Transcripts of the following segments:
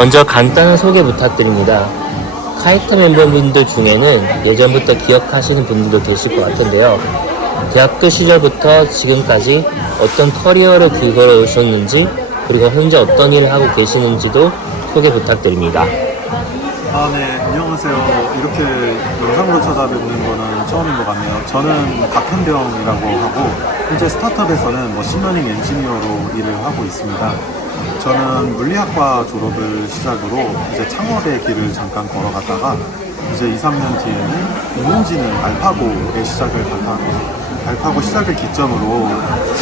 먼저 간단한 소개 부탁드립니다. 카이스트 멤버분들 중에는 예전부터 기억하시는 분들도 계실 것 같은데요. 대학교 시절부터 지금까지 어떤 커리어를 길걸어 오셨는지, 그리고 현재 어떤 일을 하고 계시는지도 소개 부탁드립니다. 네, 안녕하세요. 이렇게 영상으로 찾아뵙는 거는 처음인 것 같네요. 저는 박현병이라고 하고, 현재 스타트업에서는 머신러닝 엔지니어로 일을 하고 있습니다. 저는 물리학과 졸업을 시작으로 이제 창업의 길을 잠깐 걸어갔다가 이제 2, 3년 뒤에는 인공지능 알파고의 시작을 알파고 시작을 기점으로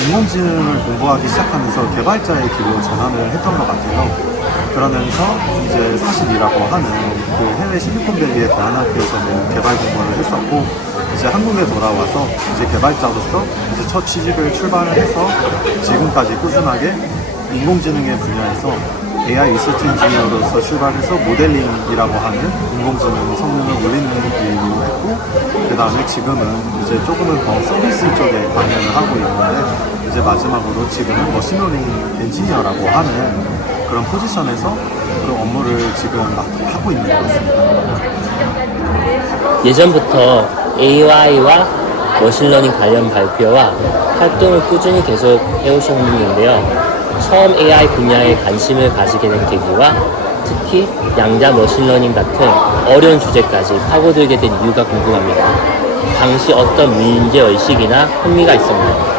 인공지능을 공부하기 시작하면서 개발자의 길로 전환을 했던 것 같아요. 그러면서 이제 사실이라고 하는 그 해외 실리콘밸리의 대안학교에서는 개발 공부를 했었고, 이제 한국에 돌아와서 이제 개발자로서 이제 첫 취직을 출발을 해서 지금까지 꾸준하게 인공지능의 분야에서 AI 리서치 엔지니어로서 출발해서 모델링이라고 하는 인공지능 성능을 올리는 일도 했고, 그 다음에 지금은 이제 조금은 더 서비스 쪽에 관여를 하고 있는데, 이제 마지막으로 지금은 머신러닝 엔지니어라고 하는 그런 포지션에서 그 업무를 지금 하고 있는 것 같습니다. 예전부터 AI와 머신러닝 관련 발표와 활동을 꾸준히 계속 해오셨는데요. 처음 AI 분야에 관심을 가지게 된 계기와 특히 양자 머신러닝 같은 어려운 주제까지 파고들게 된 이유가 궁금합니다. 당시 어떤 문제의식이나 흥미가 있었나요?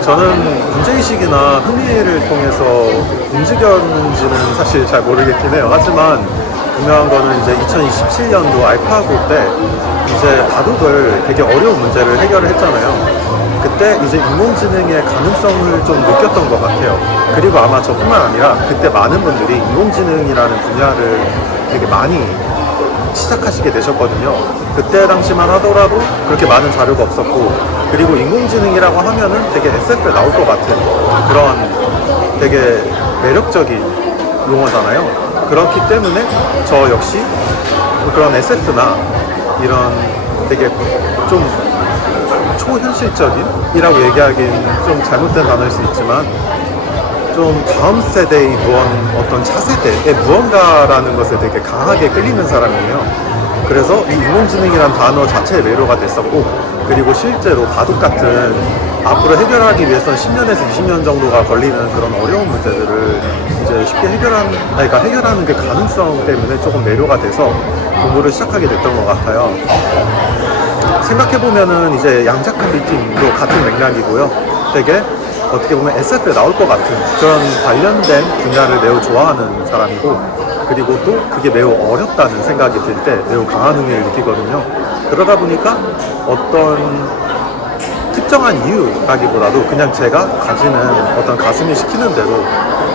저는 문제의식이나 흥미를 통해서 움직였는지는 사실 잘 모르겠긴 해요. 하지만 분명한 거는 이제 2027년도 알파고 때 이제 바둑을 되게 어려운 문제를 해결을 했잖아요. 그때 이제 인공지능의 가능성을 좀 느꼈던 것 같아요. 그리고 아마 저뿐만 아니라 그때 많은 분들이 인공지능이라는 분야를 되게 많이 시작하시게 되셨거든요. 그때 당시만 하더라도 그렇게 많은 자료가 없었고, 그리고 인공지능이라고 하면은 되게 SF에 나올 것 같은 그런 되게 매력적인 용어잖아요. 그렇기 때문에 저 역시 그런 SF나 이런 되게 좀 초현실적인이라고 얘기하기엔 좀 잘못된 단어일 수 있지만, 좀 다음 세대의 어떤 차세대의 무언가라는 것에 되게 강하게 끌리는 사람이에요. 그래서 이 인공지능이란 단어 자체의 매료가 됐었고, 그리고 실제로 바둑 같은 앞으로 해결하기 위해서는 10년에서 20년 정도가 걸리는 그런 어려운 문제들을 이제 쉽게 해결하는 그 가능성 때문에 조금 매료가 돼서 공부를 시작하게 됐던 것 같아요. 생각해보면은 이제 양자 컴퓨팅도 같은 맥락이고요. 되게 어떻게 보면 SF에 나올 것 같은 그런 관련된 분야를 매우 좋아하는 사람이고, 그리고 또 그게 매우 어렵다는 생각이 들 때 매우 강한 흥미를 느끼거든요. 그러다 보니까 어떤 특정한 이유라기보다도 그냥 제가 가지는 어떤 가슴이 시키는 대로,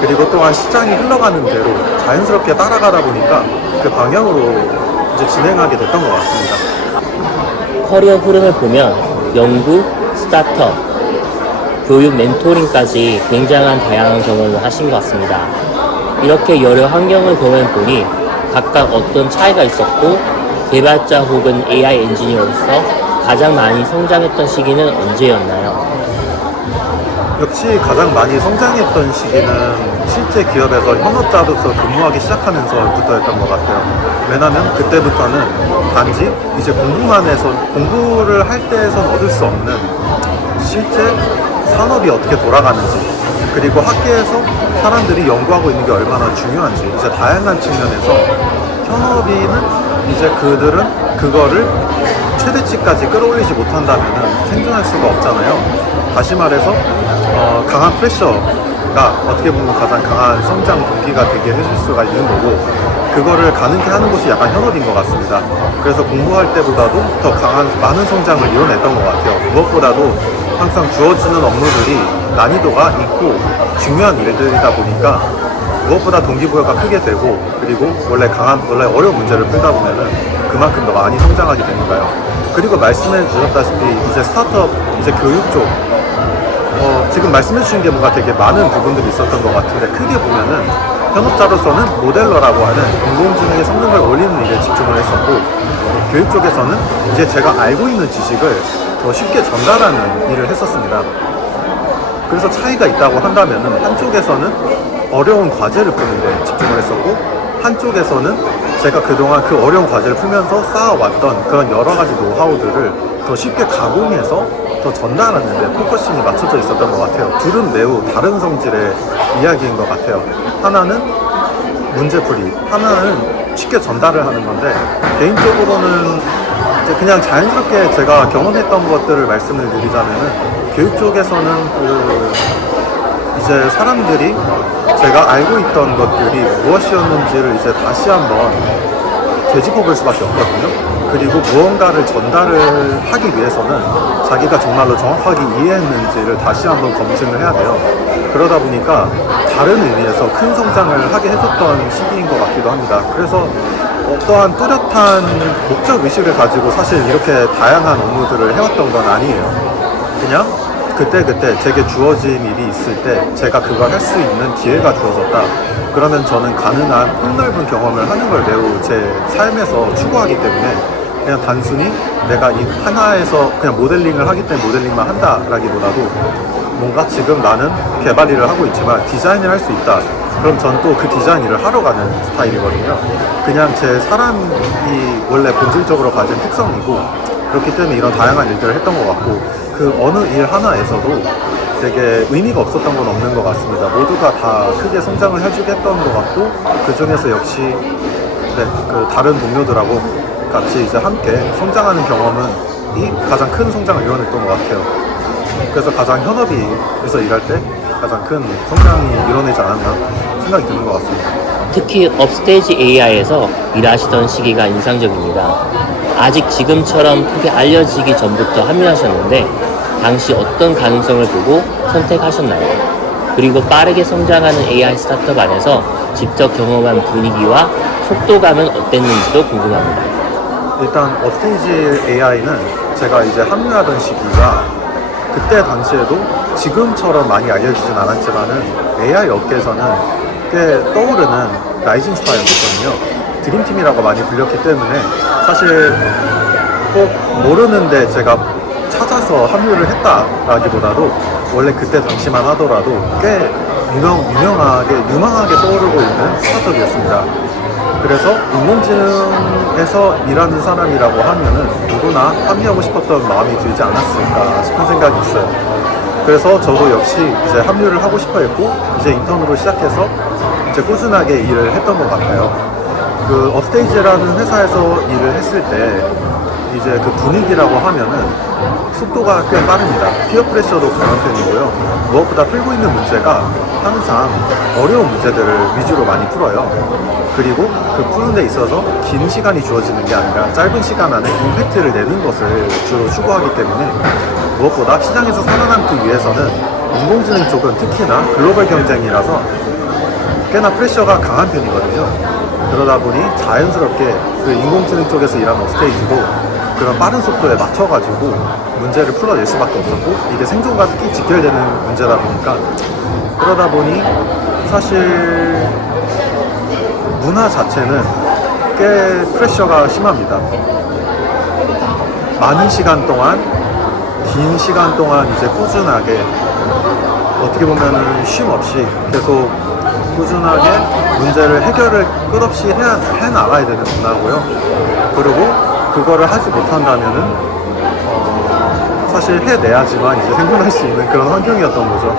그리고 또한 시장이 흘러가는 대로 자연스럽게 따라가다 보니까 그 방향으로 이제 진행하게 됐던 것 같습니다. 커리어 흐름을 보면 연구, 스타트업, 교육, 멘토링까지 굉장한 다양한 경험을 하신 것 같습니다. 이렇게 여러 환경을 보니 각각 어떤 차이가 있었고, 개발자 혹은 AI 엔지니어로서 가장 많이 성장했던 시기는 언제였나요? 역시 가장 많이 성장했던 시기는 실제 기업에서 현업자로서 근무하기 시작하면서부터였던 것 같아요. 왜냐면 그때부터는 단지 이제 공부를 할 때에선 얻을 수 없는 실제 산업이 어떻게 돌아가는지, 그리고 학계에서 사람들이 연구하고 있는 게 얼마나 중요한지, 이제 다양한 측면에서 현업인은 이제 그들은 그거를 최대치까지 끌어올리지 못한다면 생존할 수가 없잖아요. 다시 말해서 강한 프레셔가 어떻게 보면 가장 강한 성장 동기가 되게 해줄 수가 있는 거고, 그거를 가능케 하는 곳이 약간 현업인 것 같습니다. 그래서 공부할 때보다도 더 많은 성장을 이뤄냈던 것 같아요. 무엇보다도 항상 주어지는 업무들이 난이도가 있고 중요한 일들이다 보니까 무엇보다 동기부여가 크게 되고, 그리고 원래 어려운 문제를 풀다 보면은 그만큼 더 많이 성장하게 되니까요. 그리고 말씀해 주셨다시피 이제 스타트업, 이제 교육 쪽, 지금 말씀해 주신 게 뭔가 되게 많은 부분들이 있었던 것 같은데, 크게 보면은 현업자로서는 모델러라고 하는 인공지능의 성능을 올리는 일에 집중을 했었고, 교육 쪽에서는 이제 제가 알고 있는 지식을 더 쉽게 전달하는 일을 했었습니다. 그래서 차이가 있다고 한다면은, 한쪽에서는 어려운 과제를 푸는데 집중을 했었고, 한쪽에서는 제가 그동안 그 어려운 과제를 풀면서 쌓아왔던 그런 여러 가지 노하우들을 더 쉽게 가공해서 더 전달하는 데 포커싱이 맞춰져 있었던 것 같아요. 둘은 매우 다른 성질의 이야기인 것 같아요. 하나는 문제풀이, 하나는 쉽게 전달을 하는 건데, 개인적으로는 이제 그냥 자연스럽게 제가 경험했던 것들을 말씀을 드리자면은, 교육 쪽에서는 이제 사람들이 제가 알고 있던 것들이 무엇이었는지를 이제 다시 한번 되짚어 볼 수밖에 없거든요. 그리고 무언가를 전달을 하기 위해서는 자기가 정말로 정확하게 이해했는지를 다시 한번 검증을 해야 돼요. 그러다 보니까 다른 의미에서 큰 성장을 하게 해줬던 시기인 것 같기도 합니다. 그래서 어떠한 뚜렷한 목적 의식을 가지고 사실 이렇게 다양한 업무들을 해왔던 건 아니에요. 그냥 그때그때 제게 주어진 일이 있을 때 제가 그걸 할 수 있는 기회가 주어졌다. 그러면 저는 가능한 폭넓은 경험을 하는 걸 매우 제 삶에서 추구하기 때문에, 그냥 단순히 내가 이 하나에서 그냥 모델링을 하기 때문에 모델링만 한다라기보다도, 뭔가 지금 나는 개발 일을 하고 있지만 디자인을 할 수 있다. 그럼 전 또 그 디자인 일을 하러 가는 스타일이거든요. 그냥 제 사람이 원래 본질적으로 가진 특성이고, 그렇기 때문에 이런 다양한 일들을 했던 것 같고, 그 어느 일 하나에서도 되게 의미가 없었던 건 없는 것 같습니다. 모두가 다 크게 성장을 해주게 했던 것 같고, 그 중에서 역시 그 다른 동료들하고 같이 이제 함께 성장하는 경험은 이 가장 큰 성장을 이뤄냈던 것 같아요. 그래서 가장 현업에서 일할 때 가장 큰 성장이 이뤄내지 않았나 생각이 드는 것 같습니다. 특히 업스테이지 AI에서 일하시던 시기가 인상적입니다. 아직 지금처럼 크게 알려지기 전부터 합류하셨는데, 당시 어떤 가능성을 보고 선택하셨나요? 그리고 빠르게 성장하는 AI 스타트업 안에서 직접 경험한 분위기와 속도감은 어땠는지도 궁금합니다. 일단 업스테이지 AI는 제가 이제 합류하던 시기가 그때 당시에도 지금처럼 많이 알려지진 않았지만은 AI 업계에서는 꽤 떠오르는 라이징 스타였거든요. 드림팀이라고 많이 불렸기 때문에 사실 꼭 모르는데 제가 찾아서 합류를 했다라기보다도 원래 그때 당시만 하더라도 꽤 유망하게 떠오르고 있는 스타트업이었습니다. 그래서 인공지능에서 일하는 사람이라고 하면은 누구나 합류하고 싶었던 마음이 들지 않았을까 싶은 생각이 있어요. 그래서 저도 역시 이제 합류를 하고 싶어 했고, 이제 인턴으로 시작해서 이제 꾸준하게 일을 했던 것 같아요. 그 업스테이지라는 회사에서 일을 했을 때 이제 그 분위기라고 하면은 속도가 꽤 빠릅니다. 피어 프레셔도 강한 편이고요. 무엇보다 풀고 있는 문제가 항상 어려운 문제들을 위주로 많이 풀어요. 그리고 그 푸는 데 있어서 긴 시간이 주어지는 게 아니라 짧은 시간 안에 임팩트를 내는 것을 주로 추구하기 때문에, 무엇보다 시장에서 살아남기 위해서는 인공지능 쪽은 특히나 글로벌 경쟁이라서 꽤나 프레셔가 강한 편이거든요. 그러다 보니 자연스럽게 그 인공지능 쪽에서 일하는 업스테이지도 그런 빠른 속도에 맞춰가지고 문제를 풀어낼 수밖에 없었고, 이게 생존과 특히 직결되는 문제다 보니까, 그러다 보니 사실 문화 자체는 꽤 프레셔가 심합니다. 많은 시간 동안, 긴 시간 동안 이제 꾸준하게, 어떻게 보면은 쉼 없이 계속 꾸준하게 문제를 해결을 끝없이 해나가야 되는 문화고요. 그리고 그거를 하지 못한다면은 사실 해내야지만 이제 생존할 수 있는 그런 환경이었던 거죠.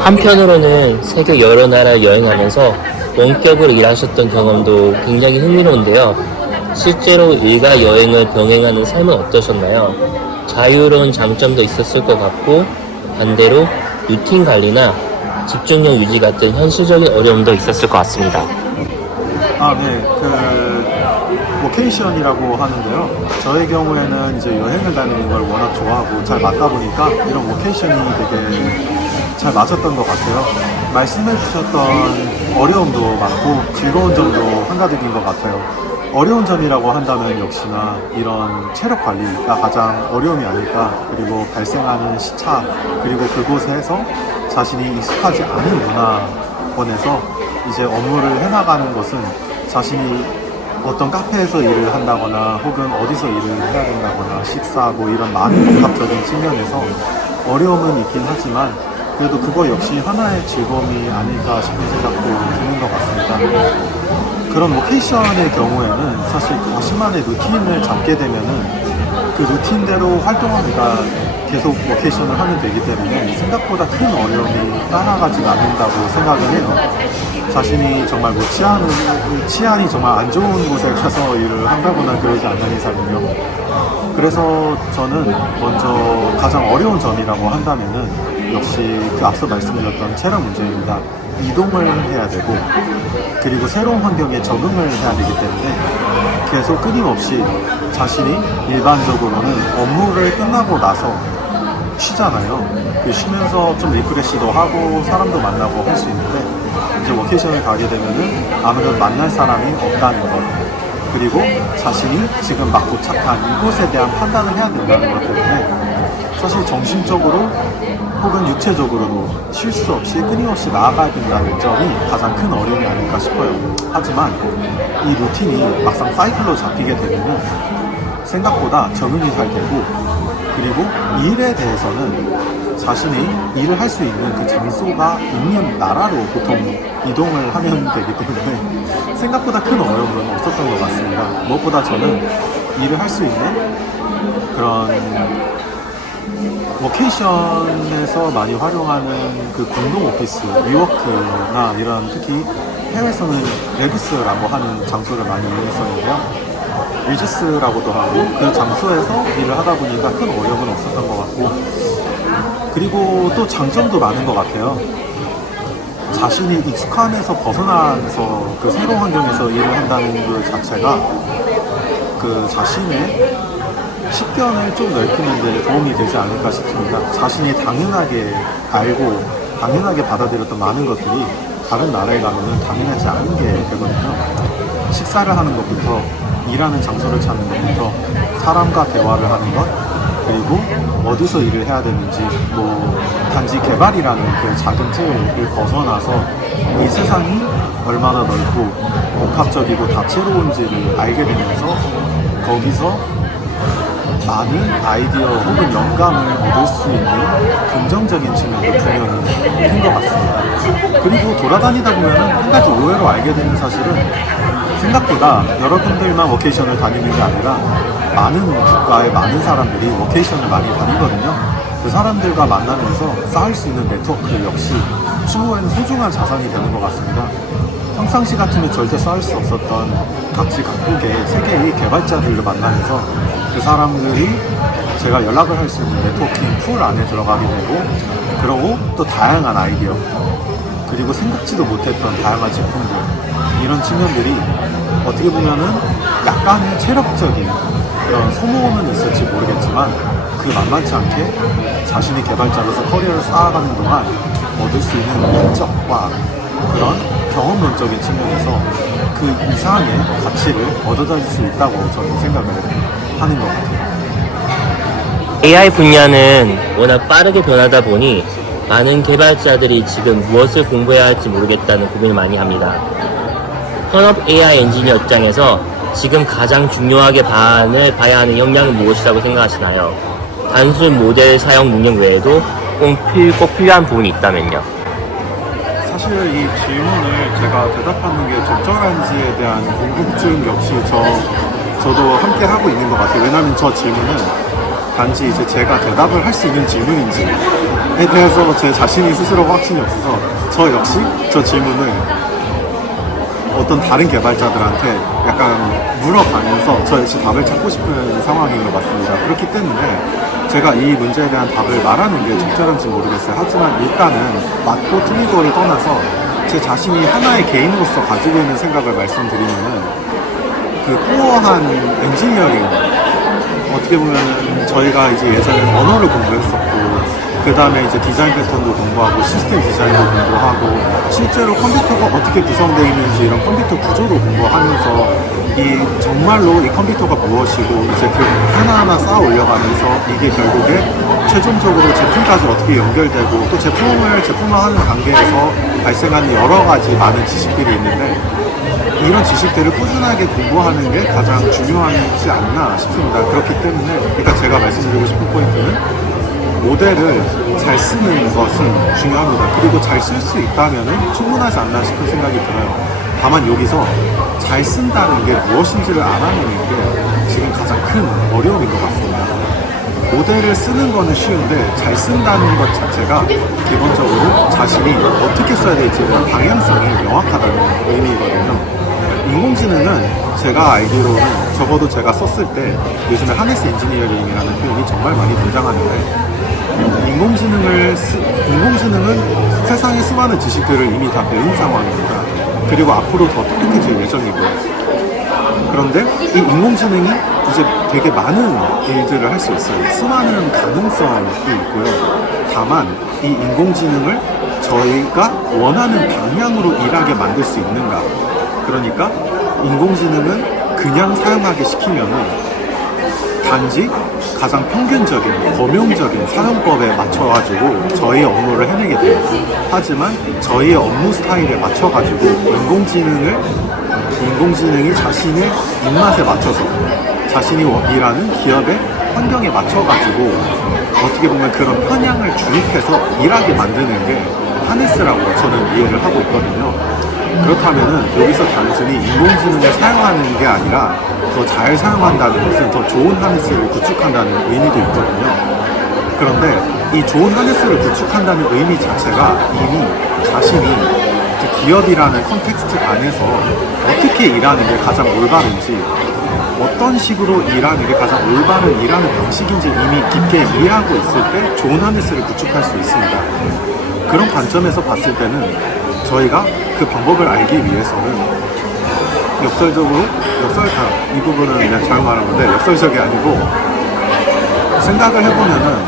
한편으로는 세계 여러 나라 여행하면서 원격으로 일하셨던 경험도 굉장히 흥미로운데요. 실제로 일과 여행을 병행하는 삶은 어떠셨나요? 자유로운 장점도 있었을 것 같고, 반대로 루틴 관리나 집중력 유지 같은 현실적인 어려움도 있었을 것 같습니다. 네. 워케이션이라고 하는데요. 저의 경우에는 이제 여행을 다니는 걸 워낙 좋아하고 잘 맞다 보니까 이런 워케이션이 되게 잘 맞았던 것 같아요. 말씀해 주셨던 어려움도 많고 즐거운 점도 한가득인 것 같아요. 어려운 점이라고 한다면 역시나 이런 체력 관리가 가장 어려움이 아닐까. 그리고 발생하는 시차, 그리고 그곳에서 자신이 익숙하지 않은 문화권에서 이제 업무를 해나가는 것은 자신이 어떤 카페에서 일을 한다거나 혹은 어디서 일을 해야 된다거나 식사 이런 많은 복합적인 측면에서 어려움은 있긴 하지만, 그래도 그거 역시 하나의 즐거움이 아닐까 싶은 생각도 드는 것 같습니다. 그런 로케이션의 경우에는 사실 자신만의 루틴을 잡게 되면은 그 루틴대로 활동하기가 계속 로케이션을 하면 되기 때문에 생각보다 큰 어려움이 따라가지 않는다고 생각을 해요. 자신이 정말 뭐 치안이 정말 안 좋은 곳에 가서 일을 한다거나 그러지 않는 이상은요. 그래서 저는 먼저 가장 어려운 점이라고 한다면은 역시 그 앞서 말씀드렸던 체력 문제입니다. 이동을 해야 되고 그리고 새로운 환경에 적응을 해야 되기 때문에 계속 끊임없이 자신이 일반적으로는 업무를 끝나고 나서 쉬잖아요. 그 쉬면서 좀 리프레시도 하고 사람도 만나고 할 수 있는데 이제 워케이션을 가게 되면은 아무래도 만날 사람이 없다는 것 그리고 자신이 지금 막 도착한 이곳에 대한 판단을 해야 된다는 것 때문에 사실 정신적으로 혹은 육체적으로도 쉴 수 없이 끊임없이 나아가야 된다는 점이 가장 큰 어려움이 아닐까 싶어요. 하지만 이 루틴이 막상 사이클로 잡히게 되면 생각보다 적응이 잘 되고 그리고 일에 대해서는 자신이 일을 할 수 있는 그 장소가 있는 나라로 보통 이동을 하면 되기 때문에 생각보다 큰 어려움은 없었던 것 같습니다. 무엇보다 저는 일을 할 수 있는 그런 워케이션에서 많이 활용하는 그 공동 오피스, 위워크나 이런 특히 해외에서는 레기스라고 하는 장소를 많이 이용했었는데요. 리지스라고도 하고 그 장소에서 일을 하다 보니까 큰 어려움은 없었던 것 같고 그리고 또 장점도 많은 것 같아요. 자신이 익숙함에서 벗어나서 그 새로운 환경에서 일을 한다는 그 자체가 그 자신의 식견을 좀 넓히는 데 도움이 되지 않을까 싶습니다. 자신이 당연하게 알고 당연하게 받아들였던 많은 것들이 다른 나라에 가면은 당연하지 않은 게 되거든요. 식사를 하는 것부터 일하는 장소를 찾는 것부터 사람과 대화를 하는 것 그리고 어디서 일을 해야 되는지 뭐 단지 개발이라는 그 작은 틀을 벗어나서 이 세상이 얼마나 넓고 복합적이고 다채로운지를 알게 되면서 거기서 많은 아이디어 혹은 영감을 얻을 수 있는 긍정적인 측면도 분명히 큰 것 같습니다. 그리고 돌아다니다 보면 한 가지 의외로 알게 되는 사실은 생각보다 여러분들만 워케이션을 다니는 게 아니라 많은 국가의 많은 사람들이 워케이션을 많이 다니거든요. 그 사람들과 만나면서 쌓을 수 있는 네트워크 역시 추후에는 소중한 자산이 되는 것 같습니다. 평상시 같으면 절대 쌓을 수 없었던 각지 각국의 세계의 개발자들을 만나면서 그 사람들이 제가 연락을 할 수 있는 네트워킹 풀 안에 들어가게 되고 그러고 또 다양한 아이디어 그리고 생각지도 못했던 다양한 제품들 이런 측면들이 어떻게 보면은 약간의 체력적인 그런 소모는 있을지 모르겠지만 그 만만치 않게 자신의 개발자로서 커리어를 쌓아가는 동안 얻을 수 있는 인적과 그런 경험론적인 측면에서 그 이상의 가치를 얻어질 수 있다고 저는 생각을 하는 것 같아요. AI 분야는 워낙 빠르게 변하다 보니 많은 개발자들이 지금 무엇을 공부해야 할지 모르겠다는 고민을 많이 합니다. 현업 AI 엔지니어 입장에서 지금 가장 중요하게 봐야 하는 역량은 무엇이라고 생각하시나요? 단순 모델 사용 능력 외에도 꼭 필요한 부분이 있다면요? 사실 이 질문을 제가 대답하는 게 적절한지에 대한 궁금증 역시 저도 함께 하고 있는 것 같아요. 왜냐하면 저 질문은 단지 이제 제가 대답을 할 수 있는 질문인지에 대해서 제 자신이 스스로 확신이 없어서 저 역시 저 질문을 어떤 다른 개발자들한테 약간 물어가면서 저 역시 답을 찾고 싶은 상황인 것 같습니다. 그렇기 때문에 제가 이 문제에 대한 답을 말하는 게 적절한지 모르겠어요. 하지만 일단은 맞고 틀리고를 떠나서 제 자신이 하나의 개인으로서 가지고 있는 생각을 말씀드리면은 그 코어한 엔지니어링 어떻게 보면 저희가 이제 예전에 언어를 공부했었고 그 다음에 이제 디자인 패턴도 공부하고 시스템 디자인도 공부하고 실제로 컴퓨터가 어떻게 구성되어 있는지 이런 컴퓨터 구조도 공부하면서 정말로 이 컴퓨터가 무엇이고 이제 그 하나하나 쌓아 올려가면서 이게 결국에 최종적으로 제품까지 어떻게 연결되고 또 제품화하는 단계에서 발생하는 여러 가지 많은 지식들이 있는데 이런 지식들을 꾸준하게 공부하는 게 가장 중요하지 않나 싶습니다. 그렇기 때문에 그러니까 제가 말씀드리고 싶은 포인트는 모델을 잘 쓰는 것은 중요합니다. 그리고 잘 쓸 수 있다면 충분하지 않나 싶은 생각이 들어요. 다만 여기서 잘 쓴다는 게 무엇인지를 알아내는 게 지금 가장 큰 어려움인 것 같습니다. 모델을 쓰는 거는 쉬운데 잘 쓴다는 것 자체가 기본적으로 자신이 어떻게 써야 될지에 대한 방향성이 명확하다는 의미거든요. 인공지능은 제가 알기로는 적어도 제가 썼을 때 요즘에 하네스 엔지니어링이라는 표현이 정말 많이 등장하는데 인공지능은 세상의 수많은 지식들을 이미 다 배운 상황입니다. 그리고 앞으로 더 똑똑해질 예정이고요. 그런데 이 인공지능이 이제 되게 많은 일들을 할 수 있어요. 수많은 가능성이 있고요. 다만 이 인공지능을 저희가 원하는 방향으로 일하게 만들 수 있는가? 그러니까 인공지능은 그냥 사용하게 시키면은 단지 가장 평균적인, 범용적인 사용법에 맞춰가지고 저희의 업무를 해내게 돼요. 하지만 저희의 업무 스타일에 맞춰가지고 인공지능이 자신의 입맛에 맞춰서 자신이 일하는 기업의 환경에 맞춰가지고 어떻게 보면 그런 편향을 주입해서 일하게 만드는 게 하네스라고 저는 이해를 하고 있거든요. 그렇다면은 여기서 단순히 인공지능을 사용하는 게 아니라 더 잘 사용한다는 것은 더 좋은 하네스를 구축한다는 의미도 있거든요. 그런데 이 좋은 하네스를 구축한다는 의미 자체가 이미 자신이 그 기업이라는 컨텍스트 안에서 어떻게 일하는 게 가장 올바른지, 어떤 식으로 일하는 게 가장 올바른 일하는 방식인지 이미 깊게 이해하고 있을 때 좋은 하네스를 구축할 수 있습니다. 그런 관점에서 봤을 때는 저희가 그 방법을 알기 위해서는 이 부분은 그냥 잘못 말한 건데 역설적이 아니고 생각을 해보면은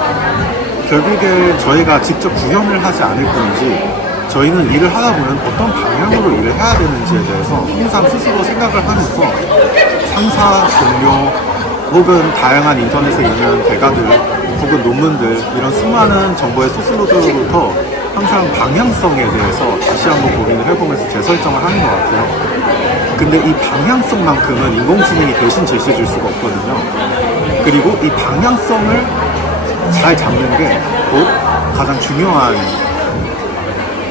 결국에 저희가 직접 구현을 하지 않을 뿐이지 저희는 일을 하다 보면 어떤 방향으로 일을 해야 되는지에 대해서 항상 스스로 생각을 하면서 상사, 동료 혹은 다양한 인터넷에 있는 대가들 혹은 논문들 이런 수많은 정보의 소스로부터 항상 방향성에 대해서 다시 한번 고민을 해보면서 재설정을 하는 것 같아요. 근데 이 방향성만큼은 인공지능이 대신 제시해 줄 수가 없거든요. 그리고 이 방향성을 잘 잡는 게 곧 가장 중요한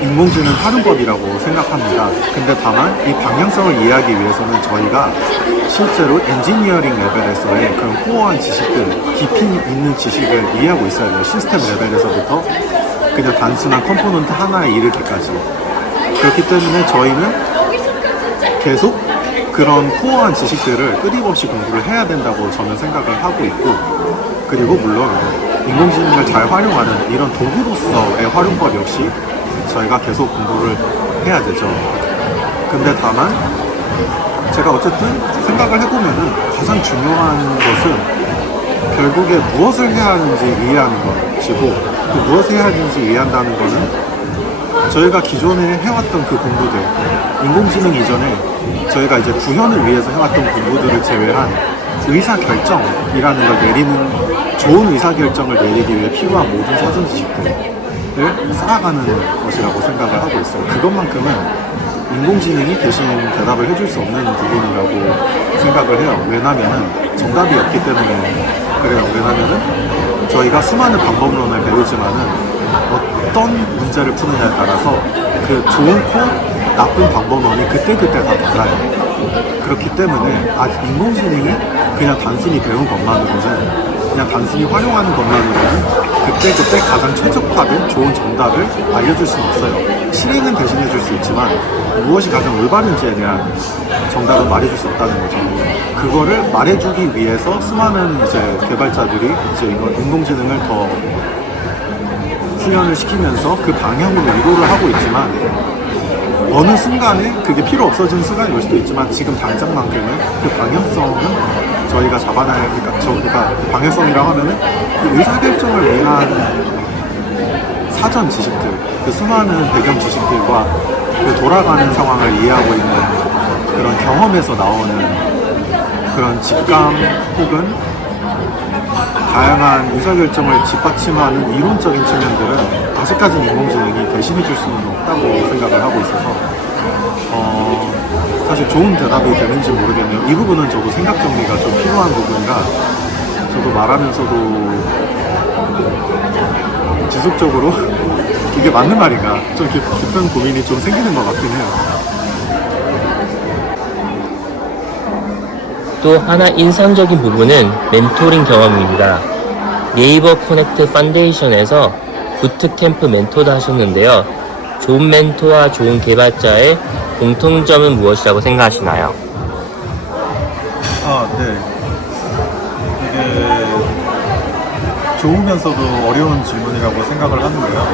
인공지능 활용법이라고 생각합니다. 근데 다만 이 방향성을 이해하기 위해서는 저희가 실제로 엔지니어링 레벨에서의 그런 코어한 지식들, 깊이 있는 지식을 이해하고 있어야 돼요. 시스템 레벨에서부터 그냥 단순한 컴포넌트 하나에 이르기까지. 그렇기 때문에 저희는 계속 그런 코어한 지식들을 끊임없이 공부를 해야 된다고 저는 생각을 하고 있고, 그리고 물론 인공지능을 잘 활용하는 이런 도구로서의 활용법 역시 저희가 계속 공부를 해야 되죠. 근데 다만 제가 어쨌든 생각을 해보면은 가장 중요한 것은 결국에 무엇을 해야 하는지 이해하는 것이고, 그 무엇을 해야 하는지 이해한다는 것은 저희가 기존에 해왔던 그 공부들, 인공지능 이전에 저희가 이제 구현을 위해서 해왔던 공부들을 제외한 의사결정이라는 걸 내리는, 좋은 의사결정을 내리기 위해 필요한 모든 사전 지식들을 쌓아가는 것이라고 생각을 하고 있어요. 그것만큼은 인공지능이 대신 대답을 해줄 수 없는 부분이라고 생각을 해요. 왜냐면은 정답이 없기 때문에 그래요. 왜냐면은 저희가 수많은 방법론을 배우지만은 어떤 문제를 푸느냐에 따라서 그 좋고 나쁜 방법론이 그때그때 다 달라요. 그렇기 때문에 아직 인공지능이 그냥 단순히 배운 것만으로는, 그냥 단순히 활용하는 것만으로는 그때그때 가장 최적화된 좋은 정답을 알려줄 수는 없어요. 실행은 대신해 줄 수 있지만 무엇이 가장 올바른지에 대한 정답은 말해줄 수 없다는 거죠. 그거를 말해주기 위해서 수많은 이제 개발자들이 이제 이걸 인공지능을 더 훈련을 시키면서 그 방향으로 유도를 하고 있지만, 어느 순간에 그게 필요 없어지는 순간이 올 수도 있지만 지금 당장만큼은 그 방향성은 저희가 잡아놔야, 그러니까 방향성이라고 하면은 그 의사결정을 위한 사전 지식들, 그 수많은 배경 지식들과 그 돌아가는 상황을 이해하고 있는 그런 경험에서 나오는 그런 직감 혹은 다양한 의사결정을 뒷받침하는 이론적인 측면들은 아직까지는 인공지능이 대신해줄 수는 없다고 생각을 하고 있어서 사실 좋은 대답이 되는지 모르겠네요. 이 부분은 저도 생각 정리가 좀 필요한 부분이라 저도 말하면서도 지속적으로 이게 맞는 말인가 좀 깊은 고민이 좀 생기는 것 같긴 해요. 또 하나 인상적인 부분은 멘토링 경험입니다. 네이버 커넥트 파운데이션에서 부트캠프 멘토도 하셨는데요. 좋은 멘토와 좋은 개발자의 공통점은 무엇이라고 생각하시나요? 네. 이게 좋으면서도 어려운 질문이라고 생각을 하는데요.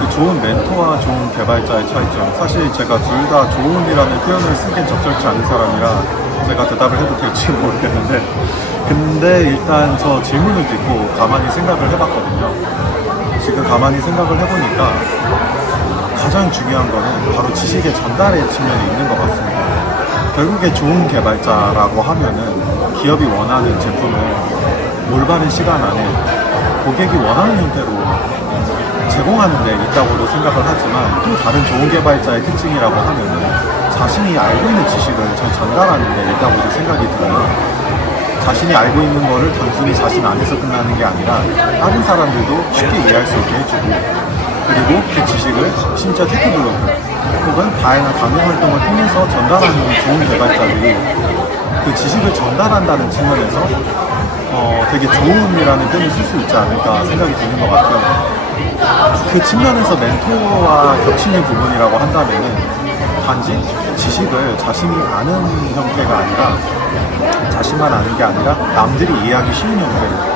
그 좋은 멘토와 좋은 개발자의 차이점. 사실 제가 둘 다 좋은이라는 표현을 쓰기엔 적절치 않은 사람이라 제가 대답을 해도 될지 모르겠는데, 근데 일단 저 질문을 듣고 가만히 생각을 해봤거든요. 지금 가만히 생각을 해보니까 가장 중요한 거는 바로 지식의 전달의 측면에 있는 것 같습니다. 결국에 좋은 개발자라고 하면은 기업이 원하는 제품을 올바른 시간 안에 고객이 원하는 형태로 제공하는 데 있다고도 생각을 하지만, 또 다른 좋은 개발자의 특징이라고 하면은 자신이 알고 있는 지식을 잘 전달하는 데 있다고도 생각이 들어요. 자신이 알고 있는 거를 단순히 자신 안에서 끝나는 게 아니라 다른 사람들도 쉽게 이해할 수 있게 해주고, 그리고 그 지식을 심지어 테크블로그 혹은 다양한 강연 활동을 통해서 전달하는 좋은 개발자들이 그 지식을 전달한다는 측면에서 되게 좋은이라는 표현을 쓸 수 있지 않을까 생각이 드는 것 같아요. 그 측면에서 멘토와 겹치는 부분이라고 한다면은 단지 지식을 자신이 아는 형태가 아니라, 자신만 아는 게 아니라 남들이 이해하기 쉬운 형태로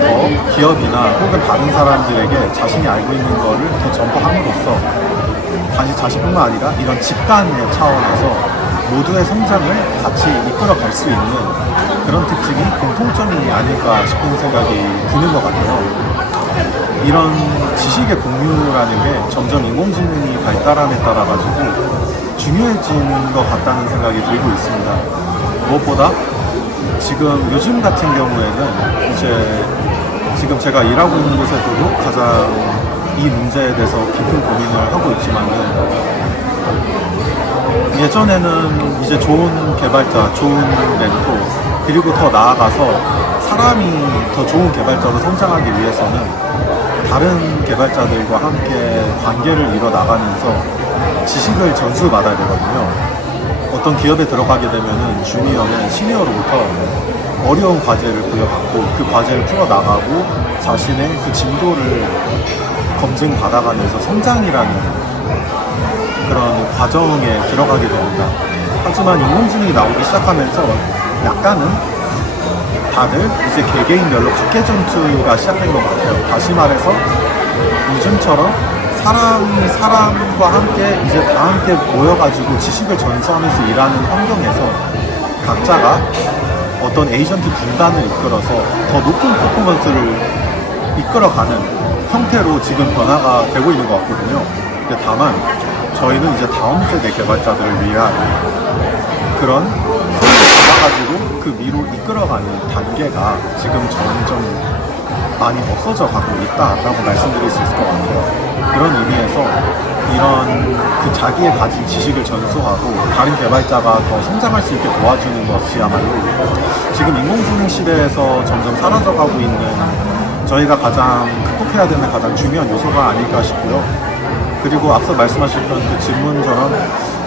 더 기업이나 혹은 다른 사람들에게 자신이 알고 있는 거를 더 전파함으로써 단지 자신뿐만 아니라 이런 집단의 차원에서 모두의 성장을 같이 이끌어갈 수 있는 그런 특징이 공통점이 아닐까 싶은 생각이 드는 것 같아요. 이런 지식의 공유라는 게 점점 인공지능이 발달함에 따라 가지고 중요해진 것 같다는 생각이 들고 있습니다. 무엇보다 지금 요즘 같은 경우에는 이제 지금 제가 일하고 있는 곳에서도 가장 이 문제에 대해서 깊은 고민을 하고 있지만은, 예전에는 이제 좋은 개발자, 좋은 멘토, 그리고 더 나아가서 사람이 더 좋은 개발자로 성장하기 위해서는 다른 개발자들과 함께 관계를 이뤄나가면서 지식을 전수받아야 되거든요. 어떤 기업에 들어가게 되면은 주니어는 시니어로부터 어려운 과제를 부여받고 그 과제를 풀어나가고 자신의 그 진도를 검증받아가면서 성장이라는 그런 과정에 들어가게 됩니다. 하지만 인공지능이 나오기 시작하면서 약간은 다들 이제 개개인별로 각계 전투가 시작된 것 같아요. 다시 말해서 요즘처럼 사람이 사람과 함께 이제 다 함께 모여가지고 지식을 전수하면서 일하는 환경에서 각자가 어떤 에이전트 군단을 이끌어서 더 높은 퍼포먼스를 이끌어가는 형태로 지금 변화가 되고 있는 것 같거든요. 근데 다만 저희는 이제 다음 세대 개발자들을 위한 그런 손을 잡아가지고 그 위로 이끌어가는 단계가 지금 점점 많이 없어져 가고 있다라고 말씀드릴 수 있을 것 같아요. 그런 의미에서 이런 그 자기의 가진 지식을 전수하고 다른 개발자가 더 성장할 수 있게 도와주는 것이야말로 지금 인공지능 시대에서 점점 사라져가고 있는 저희가 가장 극복해야 되는 가장 중요한 요소가 아닐까 싶고요. 그리고 앞서 말씀하셨던 그 질문처럼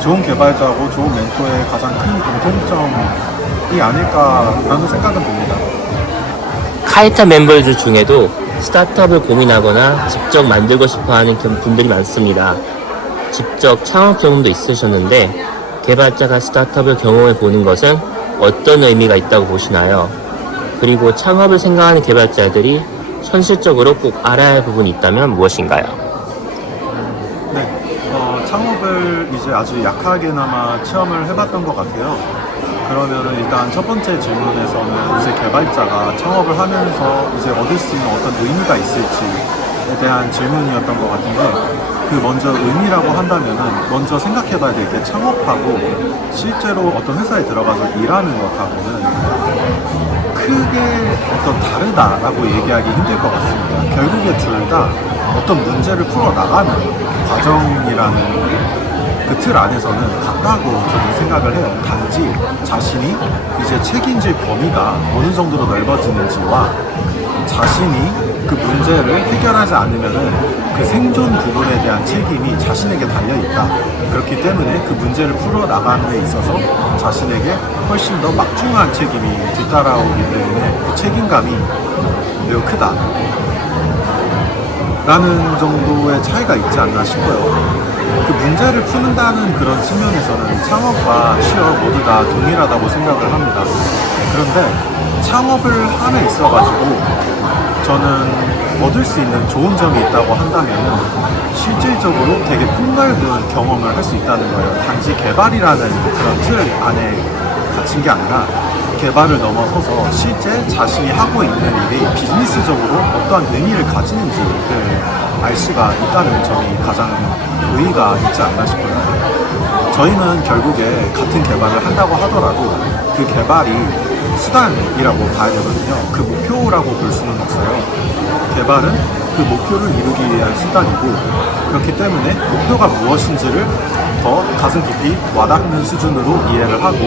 좋은 개발자하고 좋은 멘토의 가장 큰 공통점이 아닐까라는 생각은 듭니다. 카이타 멤버들 중에도 스타트업을 고민하거나 직접 만들고 싶어하는 분들이 많습니다. 직접 창업 경험도 있으셨는데 개발자가 스타트업을 경험해 보는 것은 어떤 의미가 있다고 보시나요? 그리고 창업을 생각하는 개발자들이 현실적으로 꼭 알아야 할 부분이 있다면 무엇인가요? 네, 창업을 이제 아주 약하게나마 체험을 해봤던 것 같아요. 그러면은 일단 첫 번째 질문에서는 이제 개발자가 창업을 하면서 이제 얻을 수 있는 어떤 의미가 있을지에 대한 질문이었던 것 같은데, 그 먼저 의미라고 한다면은 먼저 생각해봐야 될 게 창업하고 실제로 어떤 회사에 들어가서 일하는 것하고는 크게 어떤 다르다라고 얘기하기 힘들 것 같습니다. 결국에 둘 다 어떤 문제를 풀어나가는 과정이라는 그 틀 안에서는 같다고 저는 생각을 해요. 단지 자신이 이제 책임질 범위가 어느 정도로 넓어지는지와 자신이 그 문제를 해결하지 않으면은 그 생존 부분에 대한 책임이 자신에게 달려있다. 그렇기 때문에 그 문제를 풀어나가는 데 있어서 자신에게 훨씬 더 막중한 책임이 뒤따라오기 때문에 그 책임감이 매우 크다 라는 정도의 차이가 있지 않나 싶어요. 그 문제를 푸는다는 그런 측면에서는 창업과 취업 모두 다 동일하다고 생각을 합니다. 그런데 창업을 함에 있어가지고 저는 얻을 수 있는 좋은 점이 있다고 한다면 실질적으로 되게 폭넓은 경험을 할 수 있다는 거예요. 단지 개발이라는 그런 틀 안에 갇힌 게 아니라 개발을 넘어서서 실제 자신이 하고 있는 일이 비즈니스적으로 어떠한 의미를 가지는지를 알 수가 있다는 점이 가장 의의가 있지 않나 싶어요. 저희는 결국에 같은 개발을 한다고 하더라도 그 개발이 수단이라고 봐야 되거든요. 그 목표라고 볼 수는 없어요. 개발은 그 목표를 이루기 위한 수단이고, 그렇기 때문에 목표가 무엇인지를 더 가슴 깊이 와닿는 수준으로 이해를 하고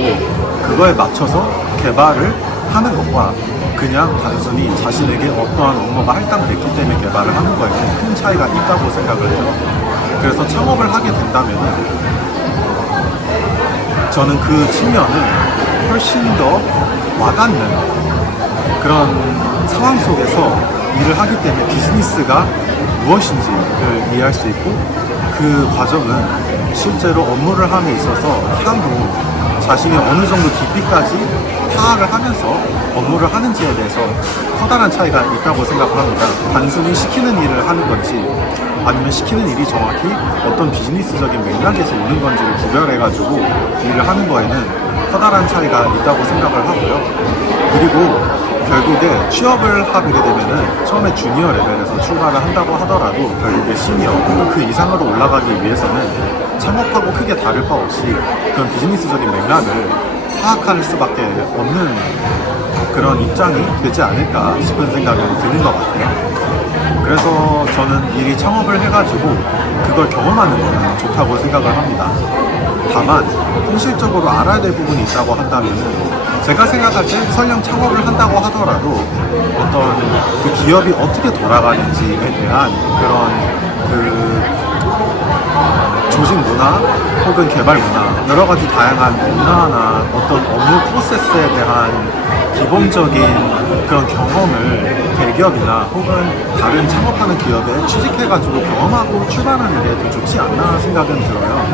그거에 맞춰서 개발을 하는 것과 그냥 단순히 자신에게 어떠한 업무가 할당됐기 때문에 개발을 하는 거에는 큰 차이가 있다고 생각을 해요. 그래서 창업을 하게 된다면 저는 그 측면을 훨씬 더 와닿는 그런 상황 속에서 일을 하기 때문에 비즈니스가 무엇인지를 이해할 수 있고, 그 과정은 실제로 업무를 함에 있어서 향후 자신이 어느 정도 깊이까지 파악을 하면서 업무를 하는지에 대해서 커다란 차이가 있다고 생각을 합니다. 단순히 시키는 일을 하는 건지 아니면 시키는 일이 정확히 어떤 비즈니스적인 맥락에서 오는 건지를 구별해가지고 일을 하는 거에는 커다란 차이가 있다고 생각을 하고요. 그리고 결국에 취업을 하게 되면은 처음에 주니어 레벨에서 출발을 한다고 하더라도 결국에 시니어 혹은 그 이상으로 올라가기 위해서는 창업하고 크게 다를 바 없이 그런 비즈니스적인 맥락을 파악할 수밖에 없는 그런 입장이 되지 않을까 싶은 생각이 드는 것 같아요. 그래서 저는 이 창업을 해가지고 그걸 경험하는 거는 좋다고 생각을 합니다. 다만 현실적으로 알아야 될 부분이 있다고 한다면은, 제가 생각할 때 설령 창업을 한다고 하더라도 어떤 그 기업이 어떻게 돌아가는지에 대한 그런 그 조직 문화 혹은 개발 문화, 여러 가지 다양한 문화나 어떤 업무 프로세스에 대한 기본적인 그런 경험을 대기업이나 혹은 다른 창업하는 기업에 취직해가지고 경험하고 출발하는 게 더 좋지 않나 생각은 들어요.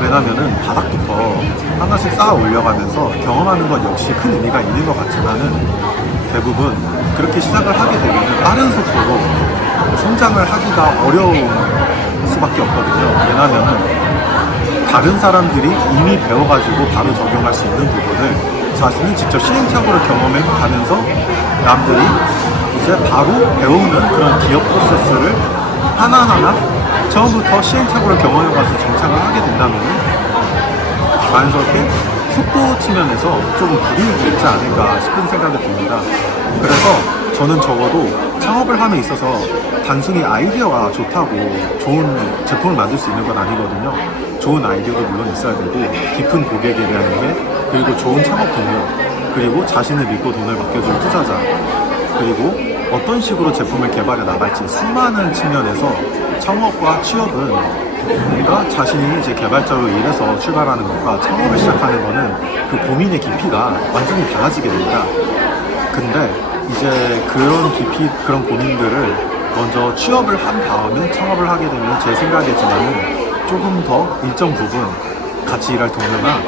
왜냐면은 바닥부터 하나씩 쌓아 올려가면서 경험하는 것 역시 큰 의미가 있는 것 같지만은 대부분 그렇게 시작을 하게 되면 빠른 속도로 성장을 하기가 어려운 수밖에 없거든요. 왜냐면은 다른 사람들이 이미 배워가지고 바로 적용할 수 있는 부분을 자신이 직접 시행착오를 경험해 가면서 남들이 이제 바로 배우는 그런 기업 프로세스를 하나하나 처음부터 시행착오를 경험해가서 정착을 하게 된다면 자연스럽게 속도 측면에서 조금 불이익이 있지 않을까 싶은 생각이 듭니다. 그래서 저는 적어도 창업을 함에 있어서 단순히 아이디어가 좋다고 좋은 제품을 만들 수 있는 건 아니거든요. 좋은 아이디어도 물론 있어야 되고, 깊은 고객에 대한 이해, 그리고 좋은 창업 동료, 그리고 자신을 믿고 돈을 맡겨줄 투자자, 그리고 어떤 식으로 제품을 개발해 나갈지, 수많은 측면에서 창업과 취업은 뭔가 자신이 이제 개발자로 일해서 출발하는 것과 창업을 시작하는 거는 그 고민의 깊이가 완전히 달라지게 됩니다. 근데 이제 그런 깊이, 그런 고민들을 먼저 취업을 한 다음에 창업을 하게 되면 제 생각이지만은 조금 더 일정 부분 같이 일할 동료나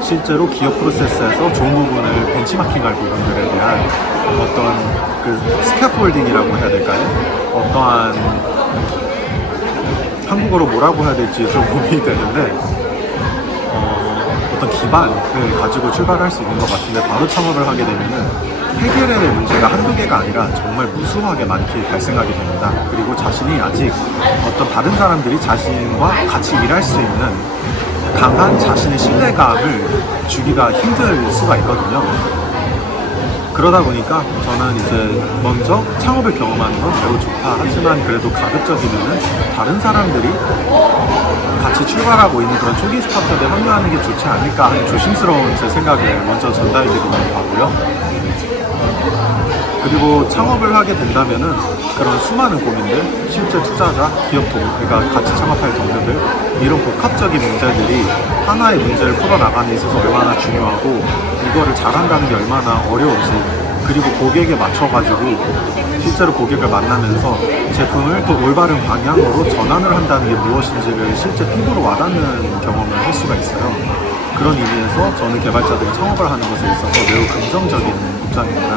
실제로 기업 프로세스에서 좋은 부분을 벤치마킹할 부분들에 대한 어떤 그 스캐폴딩이라고 해야 될까요? 어떠한 한국어로 뭐라고 해야 될지 좀 고민이 되는데 어떤 기반을 가지고 출발할 수 있는 것 같은데, 바로 창업을 하게 되면은 해결해야 될 문제가 한두 개가 아니라 정말 무수하게 많게 발생하게 됩니다. 그리고 자신이 아직 어떤 다른 사람들이 자신과 같이 일할 수 있는 강한 자신의 신뢰감을 주기가 힘들 수가 있거든요. 그러다 보니까 저는 이제 먼저 창업을 경험하는 건 매우 좋다. 하지만 그래도 가급적이면은 다른 사람들이 같이 출발하고 있는 그런 초기 스타트업에 합류하는 게 좋지 않을까 하는 조심스러운 제 생각을 먼저 전달드리는 거고요. 그리고 창업을 하게 된다면은 그런 수많은 고민들, 실제 투자자, 기업 그러니까 같이 창업할 동료들, 이런 복합적인 문제들이 하나의 문제를 풀어나가는 데 있어서 얼마나 중요하고 이거를 잘한다는 게 얼마나 어려운지, 그리고 고객에 맞춰가지고 실제로 고객을 만나면서 제품을 또 올바른 방향으로 전환을 한다는 게 무엇인지를 실제 피부로 와닿는 경험을 할 수가 있어요. 그런 의미에서 저는 개발자들이 창업을 하는 것에 있어서 매우 긍정적인 입장입니다.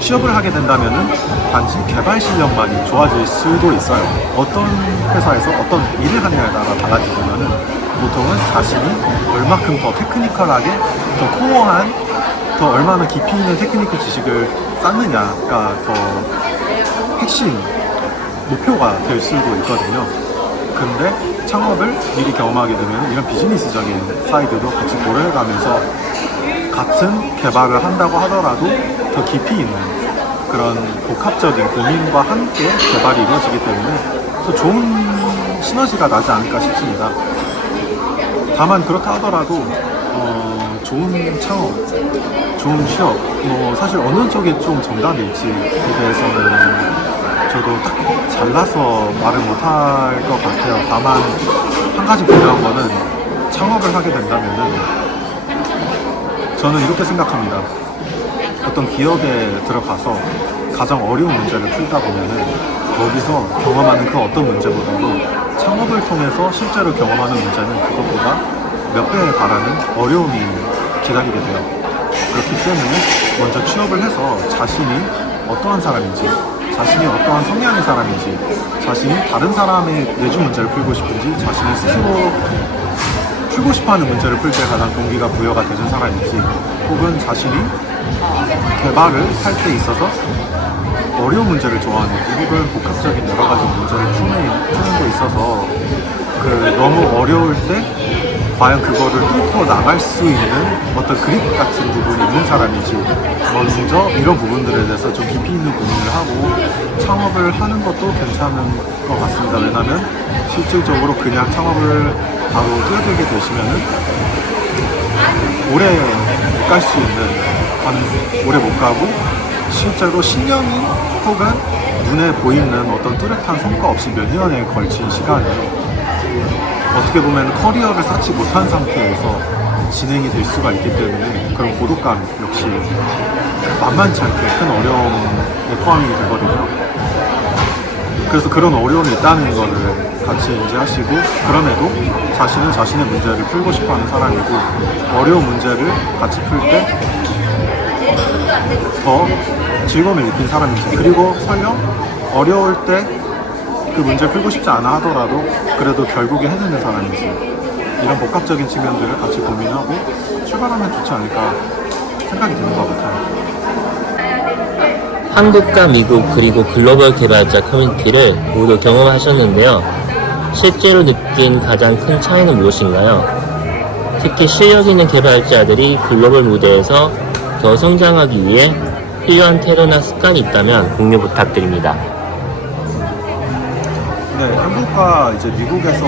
취업을 하게 된다면 단지 개발 실력만이 좋아질 수도 있어요. 어떤 회사에서 어떤 일을 하느냐에 따라 달라지지만은 보통은 자신이 얼마큼 더 테크니컬하게, 더 코어한, 더 얼마나 깊이 있는 테크니컬 지식을 쌓느냐가 더 핵심 목표가 될 수도 있거든요. 근데 창업을 미리 경험하게 되면 이런 비즈니스적인 사이드도 같이 고려해가면서 같은 개발을 한다고 하더라도 더 깊이 있는 그런 복합적인 고민과 함께 개발이 이루어지기 때문에 더 좋은 시너지가 나지 않을까 싶습니다. 다만 그렇다 하더라도 좋은 창업, 좋은 취업, 사실 어느 쪽이 좀 정답일지에 대해서는 저도 딱 잘라서 말을 못할 것 같아요. 다만 한 가지 중요한 거는 창업을 하게 된다면은 저는 이렇게 생각합니다. 어떤 기업에 들어가서 가장 어려운 문제를 풀다 보면은 거기서 경험하는 그 어떤 문제보다도 창업을 통해서 실제로 경험하는 문제는 그것보다 몇 배에 달하는 어려움이 기다리게 돼요. 그렇기 때문에 먼저 취업을 해서 자신이 어떠한 사람인지, 자신이 어떠한 성향의 사람인지, 자신이 다른 사람의 내준 문제를 풀고 싶은지, 자신이 스스로 풀고 싶어하는 문제를 풀 때 가장 동기가 부여가 되는 사람인지, 혹은 자신이 개발을 할 때 있어서 어려운 문제를 좋아하는지, 혹은 복합적인 여러 가지 문제를 푸는 데 있어서 너무 어려울 때 과연 그거를 뚫고 나갈 수 있는 어떤 그립 같은 부분이 있는 사람인지, 먼저 이런 부분들에 대해서 좀 깊이 있는 고민을 하고 창업을 하는 것도 괜찮은 것 같습니다. 왜냐하면 실질적으로 그냥 창업을 바로 뛰어들게 되시면은 오래 못 갈 수 있는, 오래 못 가고 실제로 10년이 혹은 눈에 보이는 어떤 뚜렷한 성과 없이 몇 년에 걸친 시간을 어떻게 보면 커리어를 쌓지 못한 상태에서 진행이 될 수가 있기 때문에 그런 고독감 역시 만만치 않게 큰 어려움에 포함이 되거든요. 그래서 그런 어려움이 있다는 거를 같이 인지하시고, 그럼에도 자신은 자신의 문제를 풀고 싶어하는 사람이고 어려운 문제를 같이 풀 때 더 즐거움을 느낀 사람인지, 그리고 설령 어려울 때 그 문제를 풀고 싶지 않아 하더라도 그래도 결국에 해내는 사람인지, 이런 복합적인 측면들을 같이 고민하고 출발하면 좋지 않을까 생각이 드는 것 같아요. 한국과 미국 그리고 글로벌 개발자 커뮤니티를 모두 경험하셨는데요. 실제로 느낀 가장 큰 차이는 무엇인가요? 특히 실력 있는 개발자들이 글로벌 무대에서 더 성장하기 위해 필요한 태도나 습관이 있다면 공유 부탁드립니다. 네, 한국과 이제 미국에서